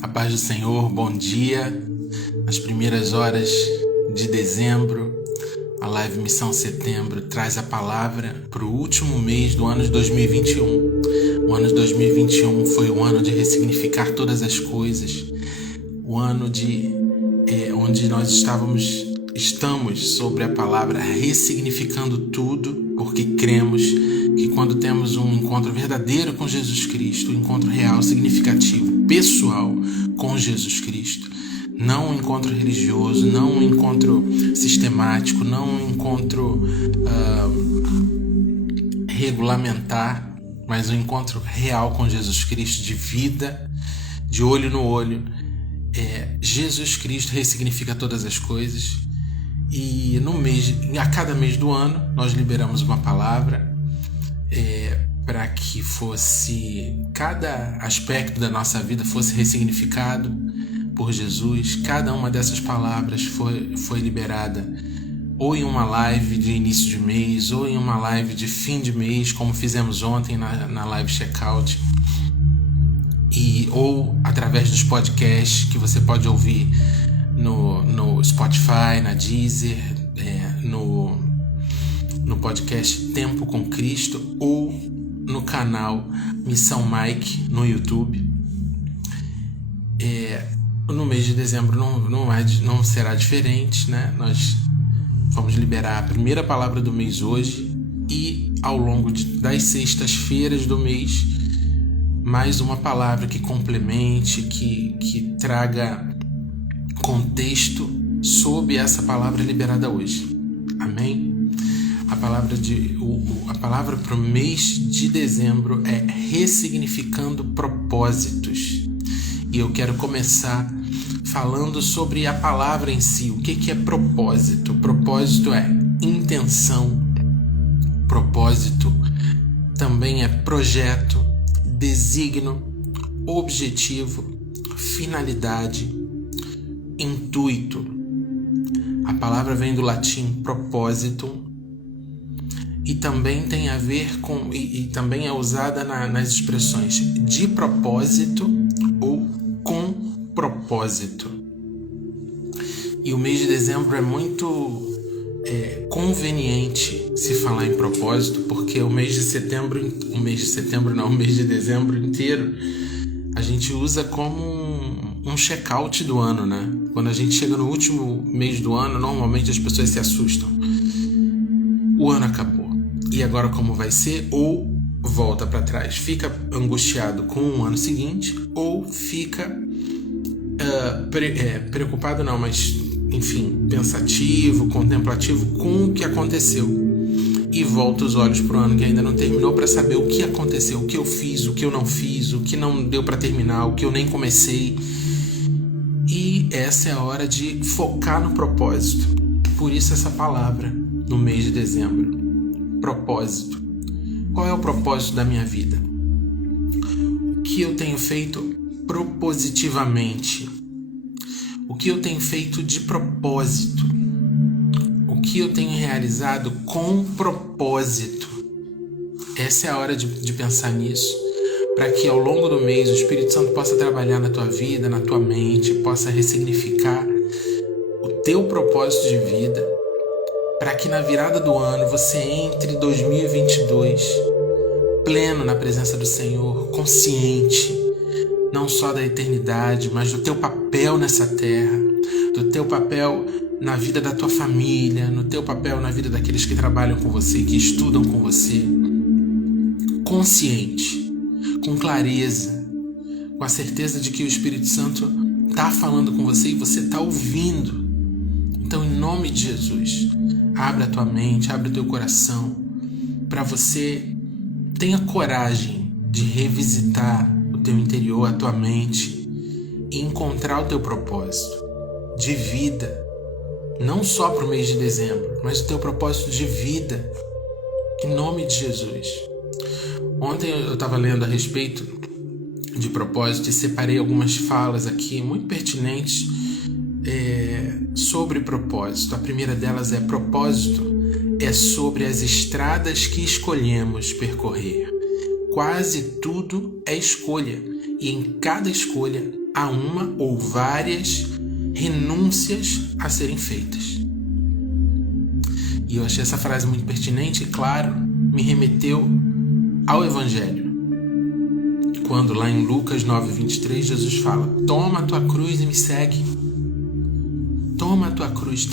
A paz do Senhor, bom dia. Nas primeiras horas de dezembro, a Live Missão Setembro traz a palavra para o último mês do ano de 2021. O ano de 2021 foi o ano de ressignificar todas as coisas, o ano onde nós estamos sobre a palavra ressignificando tudo, porque cremos que quando temos um encontro verdadeiro com Jesus Cristo, um encontro real, significativo, pessoal com Jesus Cristo, não um encontro religioso, não um encontro sistemático, não um encontro regulamentar, mas um encontro real com Jesus Cristo, de vida, de olho no olho. Jesus Cristo ressignifica todas as coisas. E a cada mês do ano nós liberamos uma palavra para que cada aspecto da nossa vida fosse ressignificado por Jesus. Cada uma dessas palavras foi liberada ou em uma live de início de mês, ou em uma live de fim de mês, como fizemos ontem na live Checkout, ou através dos podcasts que você pode ouvir no Spotify, na Deezer, no podcast Tempo com Cristo, ou no canal Missão Mike no YouTube. No mês de dezembro não será diferente, né? Nós vamos liberar a primeira palavra do mês hoje e ao longo das sextas-feiras do mês mais uma palavra que complemente, que traga contexto sob essa palavra liberada hoje. Amém? A palavra para o mês de dezembro é ressignificando propósitos. E eu quero começar falando sobre a palavra em si. O que é propósito? Propósito é intenção. Propósito também é projeto, desígnio, objetivo, finalidade, intuito. A palavra vem do latim propositum e também tem a ver com e também é usada nas expressões de propósito ou com propósito. E o mês de dezembro é muito conveniente se falar em propósito, porque o mês de dezembro inteiro a gente usa como um check-out do ano, né? Quando a gente chega no último mês do ano, normalmente as pessoas se assustam. O ano acabou. E agora como vai ser? Ou volta para trás, fica angustiado com o ano seguinte, ou fica preocupado não, mas enfim, pensativo, contemplativo com o que aconteceu e volta os olhos para o ano que ainda não terminou para saber o que aconteceu, o que eu fiz, o que eu não fiz, o que não deu para terminar, o que eu nem comecei. E essa é a hora de focar no propósito. Por isso essa palavra no mês de dezembro. Propósito. Qual é o propósito da minha vida? O que eu tenho feito propositivamente? O que eu tenho feito de propósito? O que eu tenho realizado com propósito? Essa é a hora de pensar nisso, para que ao longo do mês o Espírito Santo possa trabalhar na tua vida, na tua mente, possa ressignificar o teu propósito de vida, para que na virada do ano você entre 2022 pleno na presença do Senhor, consciente não só da eternidade, mas do teu papel nessa terra, do teu papel na vida da tua família, no teu papel na vida daqueles que trabalham com você, que estudam com você, consciente, com clareza, com a certeza de que o Espírito Santo está falando com você e você está ouvindo. Então, em nome de Jesus, abre a tua mente, abre o teu coração, para você tenha coragem de revisitar o teu interior, a tua mente, e encontrar o teu propósito de vida, não só para o mês de dezembro, mas o teu propósito de vida, em nome de Jesus. Ontem eu estava lendo a respeito de propósito e separei algumas falas aqui muito pertinentes sobre propósito. A primeira delas é: propósito é sobre as estradas que escolhemos percorrer. Quase tudo é escolha. E em cada escolha há uma ou várias renúncias a serem feitas. E eu achei essa frase muito pertinente e, claro, me remeteu ao Evangelho. Quando lá em Lucas 9:23, Jesus fala: toma a tua cruz e me segue. Toma a tua cruz,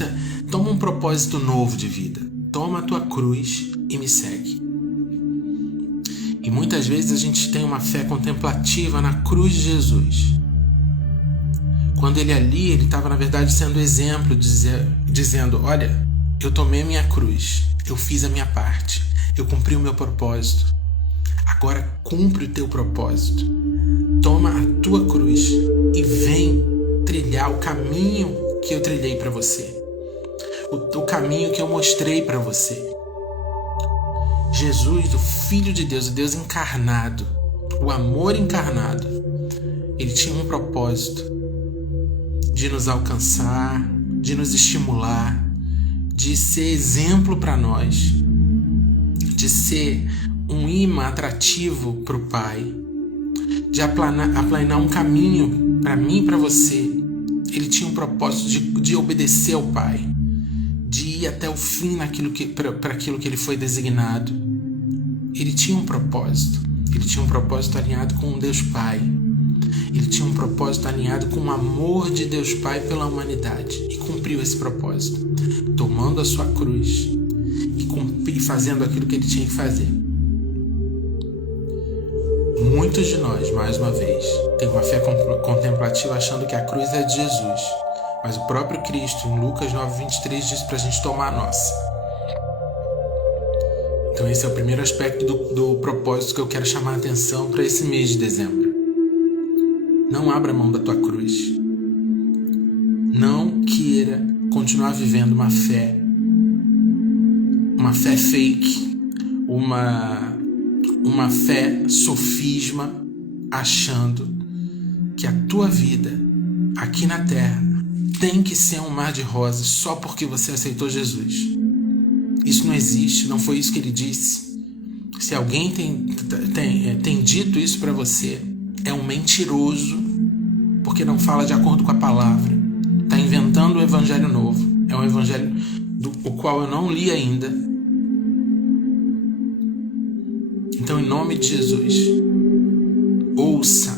toma um propósito novo de vida. Toma a tua cruz e me segue. E muitas vezes a gente tem uma fé contemplativa na cruz de Jesus. Quando ele estava na verdade sendo exemplo, dizendo: olha, eu tomei a minha cruz, eu fiz a minha parte, eu cumpri o meu propósito. Agora cumpre o teu propósito. Toma a tua cruz e vem trilhar o caminho que eu trilhei para você. O caminho que eu mostrei para você. Jesus, o Filho de Deus, o Deus encarnado, o amor encarnado, ele tinha um propósito de nos alcançar, de nos estimular, de ser exemplo para nós, de ser um imã atrativo para o Pai, de aplanar um caminho para mim e para você. Ele tinha um propósito de obedecer ao Pai, de ir até o fim para aquilo que ele foi designado. Ele tinha um propósito. Ele tinha um propósito alinhado com o Deus Pai. Ele tinha um propósito alinhado com o amor de Deus Pai pela humanidade. E cumpriu esse propósito, tomando a sua cruz e fazendo aquilo que ele tinha que fazer. Muitos de nós, mais uma vez, têm uma fé contemplativa achando que a cruz é de Jesus. Mas o próprio Cristo, em Lucas 9:23, diz para a gente tomar a nossa. Então esse é o primeiro aspecto do propósito que eu quero chamar a atenção para esse mês de dezembro. Não abra mão da tua cruz. Não queira continuar vivendo uma fé fake, uma fé sofisma, achando que a tua vida aqui na terra tem que ser um mar de rosas só porque você aceitou Jesus. Isso não existe, não foi isso que ele disse. Se alguém tem dito isso para você, é um mentiroso, porque não fala de acordo com a palavra. Está inventando um evangelho novo. É um evangelho o qual eu não li ainda. Então, em nome de Jesus, ouça,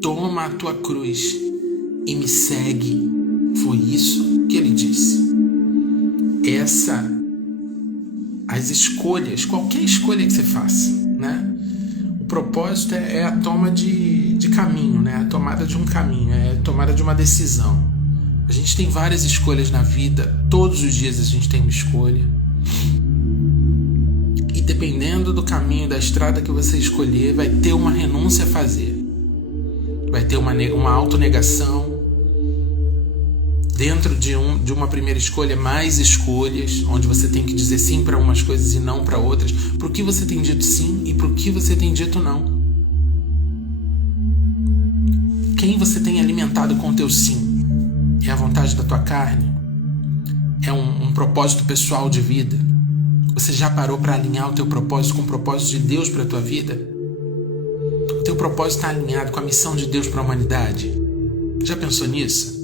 toma a tua cruz e me segue. Foi isso que ele disse. As escolhas, qualquer escolha que você faça, né? O propósito é a toma de caminho, né? A tomada de um caminho, é a tomada de uma decisão. A gente tem várias escolhas na vida, todos os dias a gente tem uma escolha. E dependendo do caminho, da estrada que você escolher, vai ter uma renúncia a fazer. Vai ter uma autonegação. Dentro de uma primeira escolha, mais escolhas, onde você tem que dizer sim para umas coisas e não para outras. Para o que você tem dito sim e para o que você tem dito não. Quem você tem alimentado com o teu sim? É a vontade da tua carne? É um propósito pessoal de vida? Você já parou para alinhar o teu propósito com o propósito de Deus para a tua vida? O teu propósito está alinhado com a missão de Deus para a humanidade? Já pensou nisso?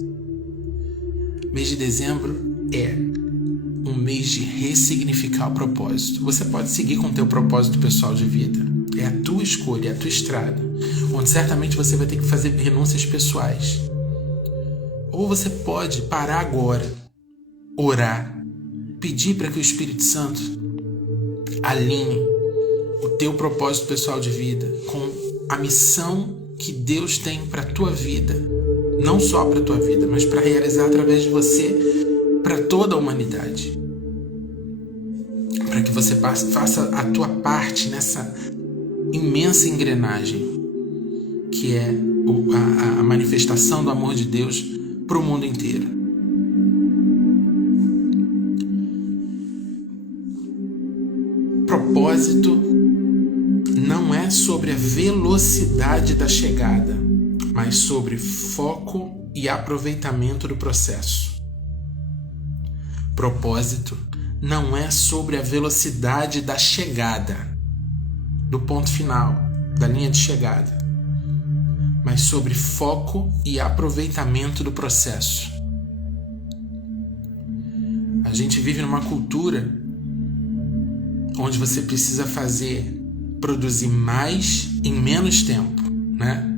Mês de dezembro é um mês de ressignificar o propósito. Você pode seguir com o teu propósito pessoal de vida. É a tua escolha, é a tua estrada, onde certamente você vai ter que fazer renúncias pessoais. Ou você pode parar agora, orar, pedir para que o Espírito Santo alinhe o teu propósito pessoal de vida com a missão que Deus tem para a tua vida. Não só para a tua vida, mas para realizar através de você para toda a humanidade. Para que você faça a tua parte nessa imensa engrenagem que é a manifestação do amor de Deus para o mundo inteiro. Propósito não é sobre a velocidade da chegada, mas sobre foco e aproveitamento do processo. Propósito não é sobre a velocidade da chegada, do ponto final, da linha de chegada, mas sobre foco e aproveitamento do processo. A gente vive numa cultura onde você precisa produzir mais em menos tempo, né?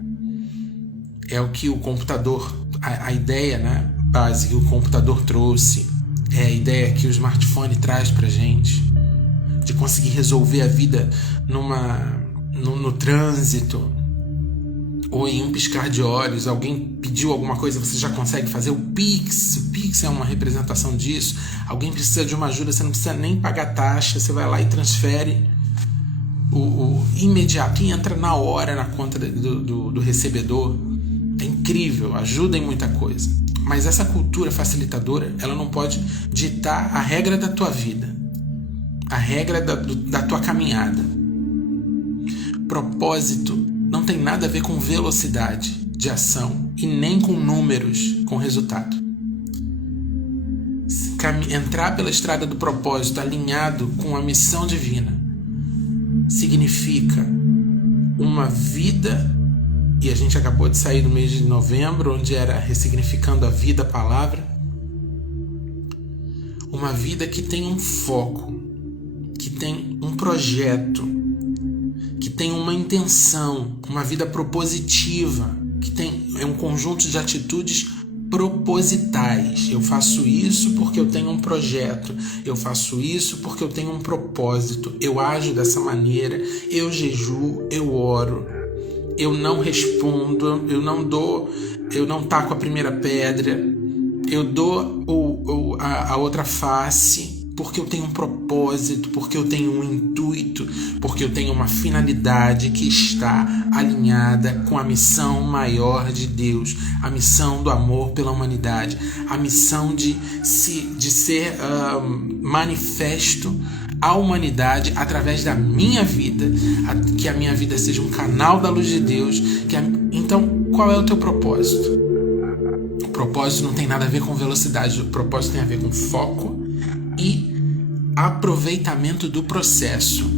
É o que o computador, a ideia, né, base que o computador trouxe, é a ideia que o smartphone traz pra gente, de conseguir resolver a vida no trânsito, ou em um piscar de olhos. Alguém pediu alguma coisa, você já consegue fazer o Pix é uma representação disso. Alguém precisa de uma ajuda, você não precisa nem pagar taxa, você vai lá e transfere o imediato, e entra na hora na conta do recebedor. É incrível, ajuda em muita coisa. Mas essa cultura facilitadora, ela não pode ditar a regra da tua vida, a regra da tua caminhada. Propósito não tem nada a ver com velocidade de ação e nem com números, com resultado. Entrar pela estrada do propósito alinhado com a missão divina significa uma vida, e a gente acabou de sair do mês de novembro, onde era ressignificando a vida, a palavra, uma vida que tem um foco, que tem um projeto, que tem uma intenção, uma vida propositiva, que é um conjunto de atitudes propositais. Eu faço isso porque eu tenho um projeto, eu faço isso porque eu tenho um propósito, eu ajo dessa maneira, eu jejuo, eu oro, eu não respondo, eu não taco a primeira pedra, eu dou a outra face, porque eu tenho um propósito, porque eu tenho um intuito, porque eu tenho uma finalidade que está alinhada com a missão maior de Deus, a missão do amor pela humanidade, a missão de ser manifesto à humanidade através da minha vida, que a minha vida seja um canal da luz de Deus. Então, qual é o teu propósito? O propósito não tem nada a ver com velocidade, o propósito tem a ver com foco e aproveitamento do processo.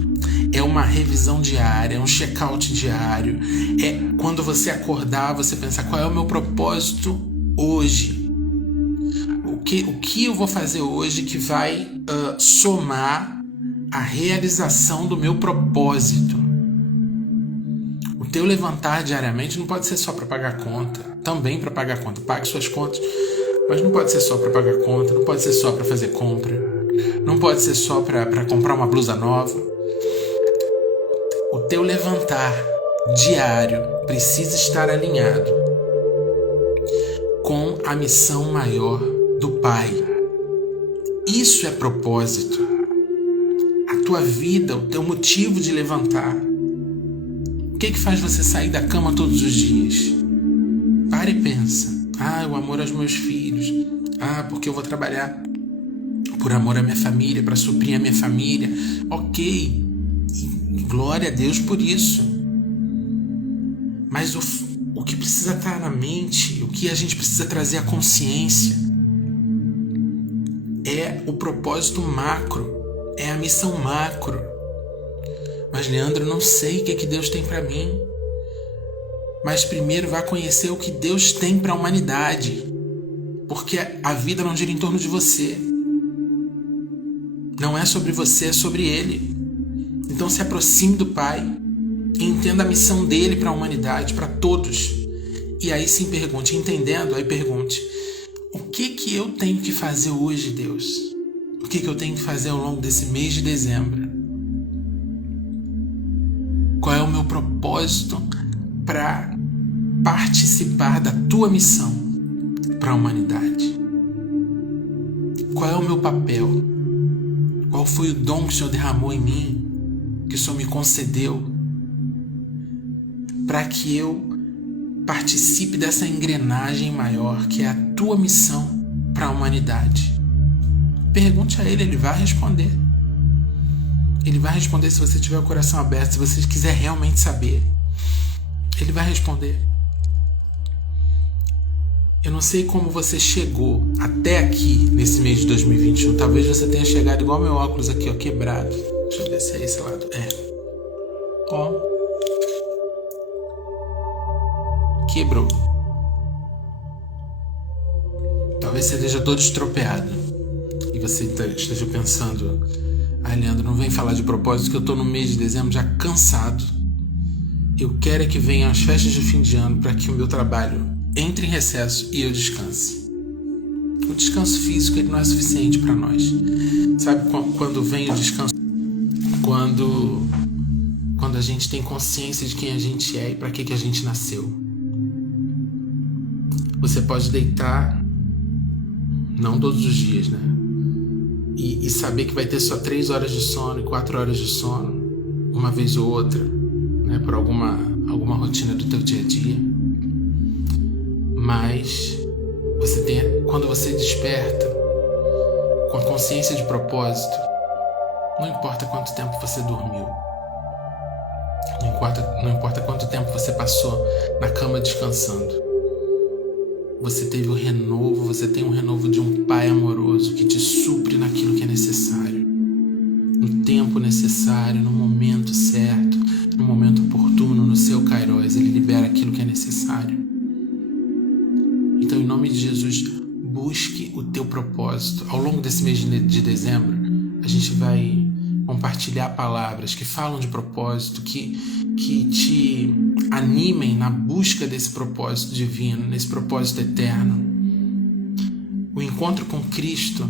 É uma revisão diária, é um check-out diário, é quando você acordar, você pensar: qual é o meu propósito hoje? O que eu vou fazer hoje que vai somar a realização do meu propósito? O teu levantar diariamente não pode ser só para pagar conta, também para pagar conta, pague suas contas, mas não pode ser só para pagar conta, não pode ser só para fazer compra, não pode ser só para comprar uma blusa nova. O teu levantar diário precisa estar alinhado com a missão maior do Pai. Isso é propósito. A tua vida, o teu motivo de levantar. O que faz você sair da cama todos os dias? Para e pensa. O amor aos meus filhos. Porque eu vou trabalhar por amor à minha família, para suprir a minha família. Ok. E glória a Deus por isso. Mas o que precisa estar na mente, o que a gente precisa trazer à consciência, é o propósito macro, é a missão macro. Mas, Leandro, eu não sei o que Deus tem para mim. Mas primeiro vá conhecer o que Deus tem para a humanidade, porque a vida não gira em torno de você. Não é sobre você, é sobre Ele. Então se aproxime do Pai e entenda a missão dele para a humanidade, para todos. E aí sim pergunte, entendendo, aí pergunte: o que eu tenho que fazer hoje, Deus? O que eu tenho que fazer ao longo desse mês de dezembro? Qual é o meu propósito para participar da tua missão para a humanidade? Qual é o meu papel? Qual foi o dom que o Senhor derramou em mim, que o Senhor me concedeu, para que eu participe dessa engrenagem maior, que é a tua missão para a humanidade? Pergunte a Ele, Ele vai responder. Ele vai responder se você tiver o coração aberto, se você quiser realmente saber. Ele vai responder. Eu não sei como você chegou até aqui nesse mês de 2021. Talvez você tenha chegado igual meu óculos aqui, ó, quebrado. Deixa eu ver se é esse lado. quebrou. Talvez você esteja todo estropiado e você esteja pensando: Leandro, não vem falar de propósito que eu estou no mês de dezembro já cansado. Eu quero é que venham as festas de fim de ano para que o meu trabalho entre em recesso e eu descanse. O descanso físico ele não é suficiente para nós. Sabe quando vem o descanso? Quando a gente tem consciência de quem a gente é e para que a gente nasceu. Você pode deitar, não todos os dias, né? E saber que vai ter só 3 horas de sono e 4 horas de sono, uma vez ou outra, né? Por alguma rotina do teu dia a dia. Mas quando você desperta com a consciência de propósito, não importa quanto tempo você dormiu, não importa quanto tempo você passou na cama descansando, você teve o renovo, você tem um renovo de um Pai amoroso que te supre naquilo que é necessário, no tempo necessário, no momento certo, no momento oportuno, no seu Kairos, ele libera aquilo que é necessário. Então, em nome de Jesus, busque o teu propósito. Ao longo desse mês de dezembro, a gente vai compartilhar palavras que falam de propósito, que te animem na busca desse propósito divino, nesse propósito eterno. O encontro com Cristo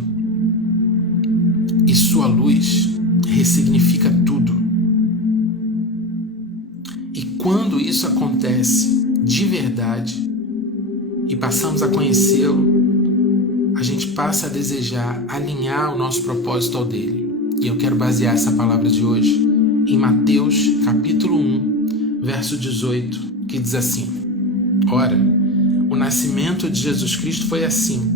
e sua luz ressignifica tudo. E quando isso acontece de verdade e passamos a conhecê-lo, a gente passa a desejar alinhar o nosso propósito ao dele. E eu quero basear essa palavra de hoje em Mateus capítulo 1, verso 18, que diz assim: Ora, o nascimento de Jesus Cristo foi assim.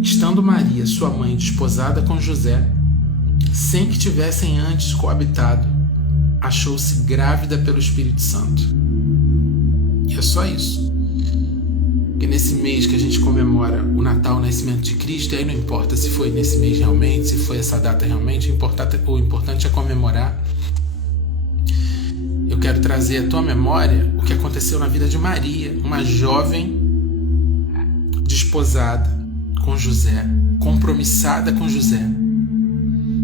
Estando Maria, sua mãe, desposada com José, sem que tivessem antes coabitado, achou-se grávida pelo Espírito Santo. E é só isso. Porque nesse mês que a gente comemora o Natal, o nascimento de Cristo, e aí não importa se foi nesse mês realmente, se foi essa data realmente, o importante é comemorar. Eu quero trazer à tua memória o que aconteceu na vida de Maria, uma jovem desposada com José, compromissada com José,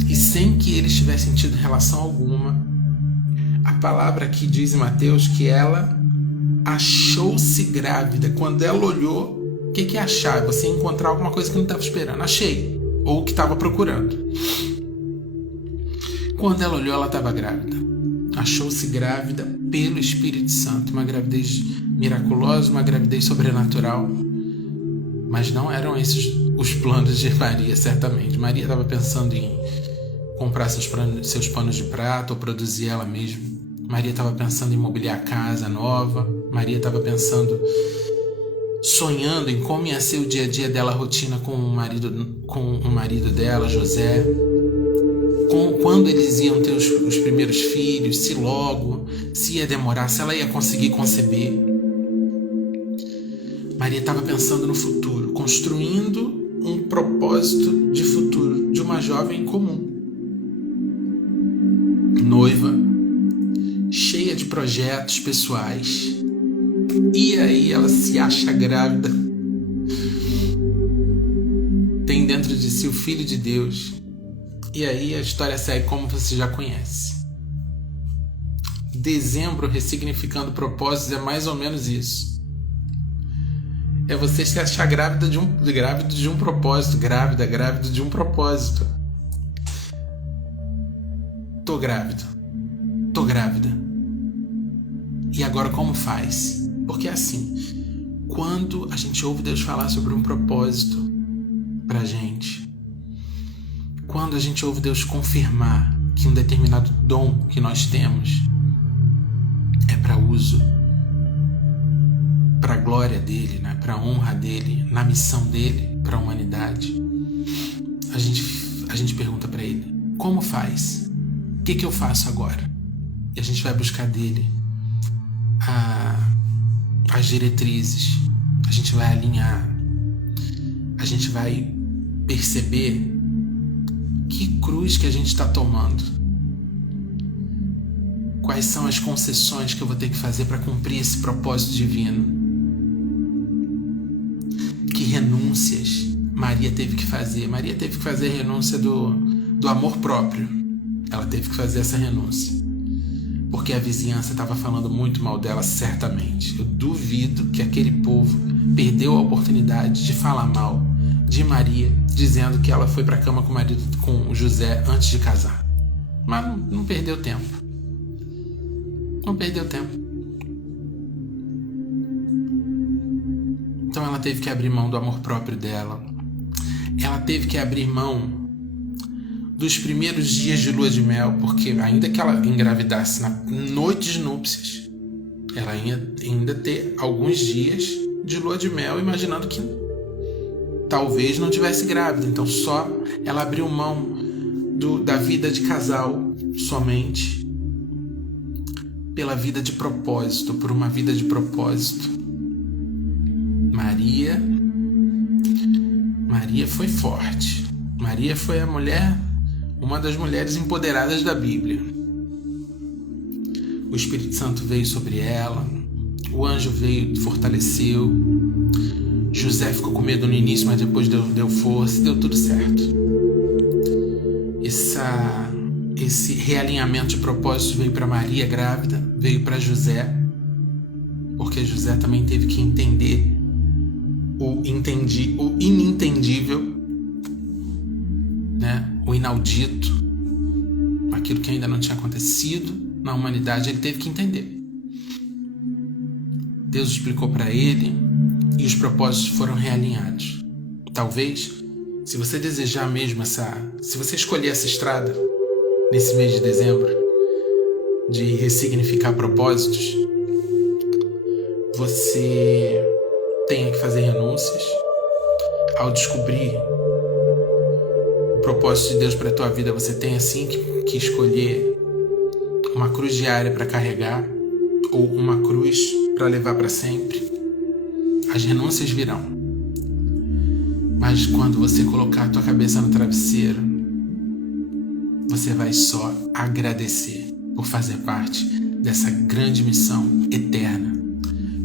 e sem que eles tivessem tido relação alguma. A palavra aqui diz em Mateus que ela achou-se grávida. Quando ela olhou, o que é achar? Você encontrar alguma coisa que não estava esperando. Achei. Ou que estava procurando. Quando ela olhou, ela estava grávida. Achou-se grávida pelo Espírito Santo. Uma gravidez miraculosa, uma gravidez sobrenatural. Mas não eram esses os planos de Maria, certamente. Maria estava pensando em comprar seus panos de prata ou produzir ela mesma. Maria estava pensando em mobiliar a casa nova. Maria estava sonhando em como ia ser o dia a dia dela, a rotina com o marido dela, José. Quando eles iam ter os primeiros filhos, se logo, se ia demorar, se ela ia conseguir conceber. Maria estava pensando no futuro, construindo um propósito de futuro de uma jovem comum. Noiva, cheia de projetos pessoais, e aí ela se acha grávida, tem dentro de si o Filho de Deus, e aí a história segue como você já conhece. Dezembro ressignificando propósitos é mais ou menos isso. É você se achar grávido de um propósito, grávido de um propósito. Tô grávida. E agora como faz? Porque é assim, quando a gente ouve Deus falar sobre um propósito pra gente, quando a gente ouve Deus confirmar que um determinado dom que nós temos é para uso, para a glória dele, né? Para a honra dele, na missão dele para a humanidade, a gente pergunta para ele: como faz? O que eu faço agora? E a gente vai buscar dele as diretrizes, a gente vai alinhar, a gente vai perceber que cruz que a gente está tomando, Quais são as concessões que eu vou ter que fazer para cumprir esse propósito divino? Que renúncias Maria teve que fazer? Maria teve que fazer a renúncia do amor próprio. Ela teve que fazer essa renúncia. Porque a vizinhança estava falando muito mal dela, certamente. Eu duvido que aquele povo perdeu a oportunidade de falar mal de Maria, dizendo que ela foi para a cama com José antes de casar. Mas não perdeu tempo. Não perdeu tempo. Então ela teve que abrir mão do amor próprio dela. Ela teve que abrir mão dos primeiros dias de lua de mel, porque ainda que ela engravidasse na noite de núpcias, ela ia ainda ter alguns dias de lua de mel, imaginando que talvez não tivesse grávida. Então só ela abriu mão da vida de casal somente pela vida de propósito, por uma vida de propósito. Maria foi forte. Maria foi uma das mulheres empoderadas da Bíblia. O Espírito Santo veio sobre ela, o anjo veio e fortaleceu. José ficou com medo no início, mas depois deu força e deu tudo certo. Esse realinhamento de propósito veio para Maria grávida, veio para José, porque José também teve que entender o inentendível, né? O inaudito, aquilo que ainda não tinha acontecido na humanidade, ele teve que entender. Deus explicou para ele e os propósitos foram realinhados. Talvez, se você desejar mesmo se você escolher essa estrada nesse mês de dezembro, de ressignificar propósitos, você tenha que fazer renúncias. Ao descobrir o propósito de Deus para a tua vida, você tem assim que escolher uma cruz diária para carregar ou uma cruz para levar para sempre. As renúncias virão, mas quando você colocar a tua cabeça no travesseiro, você vai só agradecer por fazer parte dessa grande missão eterna.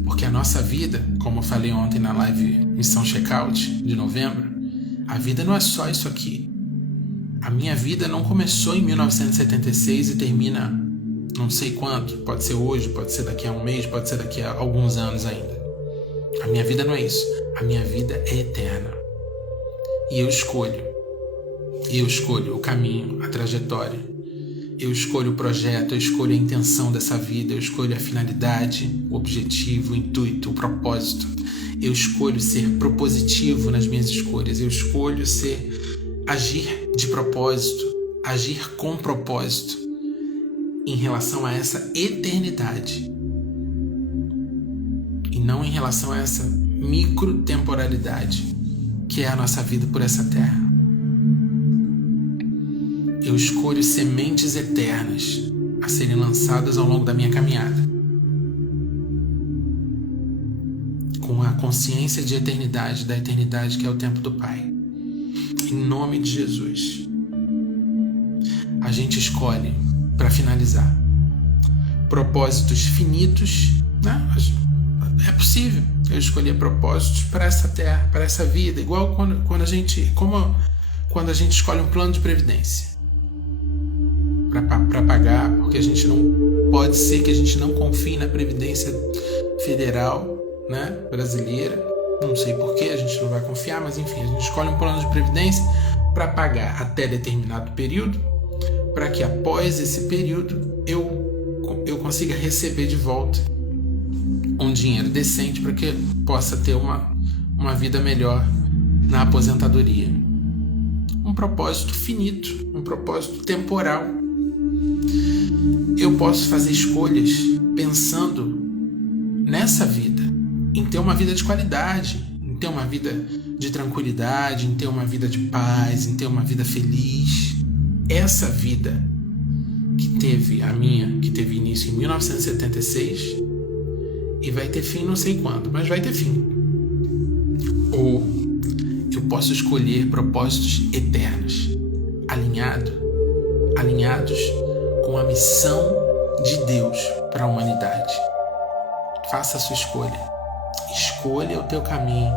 Porque a nossa vida, como eu falei ontem na live Missão Checkout de novembro, a vida não é só isso aqui. A minha vida não começou em 1976 e termina não sei quanto. Pode ser hoje, pode ser daqui a um mês, pode ser daqui a alguns anos ainda. A minha vida não é isso. A minha vida é eterna. E eu escolho o caminho, a trajetória. Eu escolho o projeto, eu escolho a intenção dessa vida, eu escolho a finalidade, o objetivo, o intuito, o propósito. Eu escolho ser propositivo nas minhas escolhas, eu escolho agir de propósito, agir com propósito em relação a essa eternidade e não em relação a essa microtemporalidade que é a nossa vida por essa terra. Eu escolho sementes eternas a serem lançadas ao longo da minha caminhada, com a consciência de eternidade, da eternidade que é o tempo do Pai. Em nome de Jesus. A gente escolhe, para finalizar, propósitos finitos, né? É possível eu escolher propósitos para essa terra, para essa vida, igual quando a gente escolhe um plano de previdência para pagar, porque a gente não pode ser que a gente não confie na Previdência Federal, né, brasileira. Não sei por que a gente não vai confiar, mas enfim, a gente escolhe um plano de previdência para pagar até determinado período, para que após esse período eu consiga receber de volta um dinheiro decente para que possa ter uma vida melhor na aposentadoria. Um propósito finito, um propósito temporal. Eu posso fazer escolhas pensando nessa vida, em ter uma vida de qualidade, em ter uma vida de tranquilidade, em ter uma vida de paz, em ter uma vida feliz. Essa vida que teve início em 1976 e vai ter fim não sei quando, mas vai ter fim. Ou eu posso escolher propósitos eternos, alinhados com a missão de Deus para a humanidade. Faça a sua escolha. Escolha o teu caminho.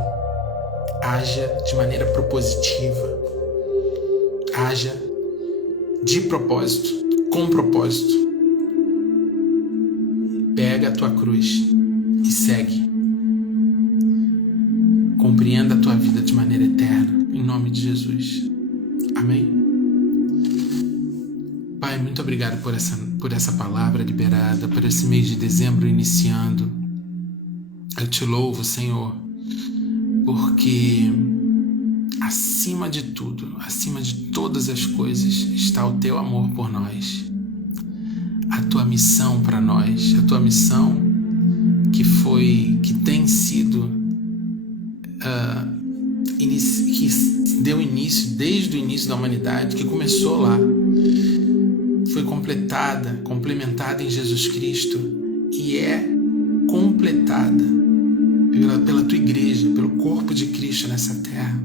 Haja de maneira propositiva. Haja de propósito, com propósito. Pega a tua cruz e segue. Compreenda a tua vida de maneira eterna, em nome de Jesus. Amém? Pai, muito obrigado por essa palavra liberada, por esse mês de dezembro iniciando. Eu te louvo, Senhor, porque acima de tudo, acima de todas as coisas, está o teu amor por nós. A tua missão para nós, a tua missão que tem sido que deu início desde o início da humanidade, que começou lá, foi complementada em Jesus Cristo e é completada pela tua igreja, pelo corpo de Cristo nessa terra.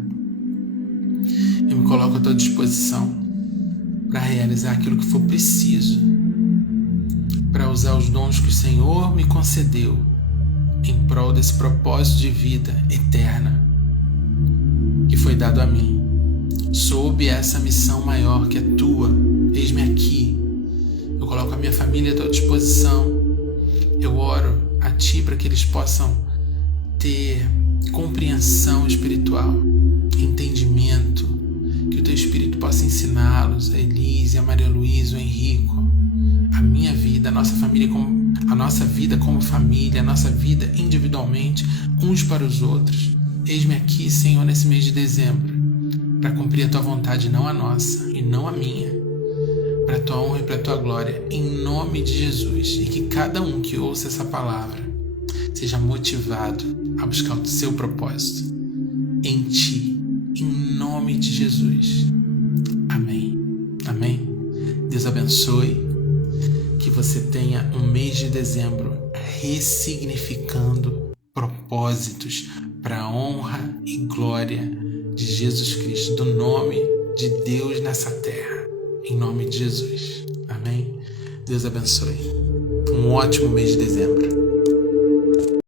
Eu me coloco à tua disposição para realizar aquilo que for preciso, para usar os dons que o Senhor me concedeu em prol desse propósito de vida eterna que foi dado a mim, sob essa missão maior que é tua. Eis-me aqui. Eu coloco a minha família à tua disposição. Eu oro a ti para que eles possam ter compreensão espiritual, entendimento, que o teu Espírito possa ensiná-los, a Elise, a Maria Luísa, o Henrico, a minha vida, a nossa família, a nossa vida como família, a nossa vida individualmente, uns para os outros. Eis-me aqui, Senhor, nesse mês de dezembro, para cumprir a tua vontade, não a nossa e não a minha, para a tua honra e para a tua glória, em nome de Jesus. E que cada um que ouça essa palavra seja motivado a buscar o seu propósito em ti, em nome de Jesus. Amém. Amém. Deus abençoe. Que você tenha um mês de dezembro ressignificando propósitos para a honra e glória de Jesus Cristo, do nome de Deus nessa terra, em nome de Jesus. Amém? Deus abençoe. Um ótimo mês de dezembro.